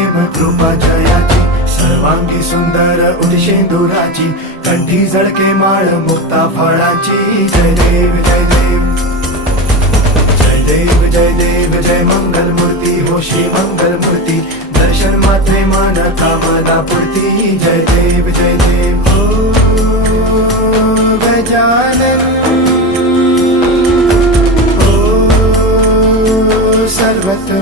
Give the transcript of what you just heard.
प्रेम कृपा जयाची, सर्वांगी सुंदर उदिशेंदुराची, कंठी झळके माळ मुक्ता फळाची. जय देव जय देव जय देव जय देव जय मंगल मूर्ती हो श्री मंगल मूर्ती, दर्शन मात्रे मन कामना पूर्ती. जय देव जय देव ओ गजानन ओ सर्वत्र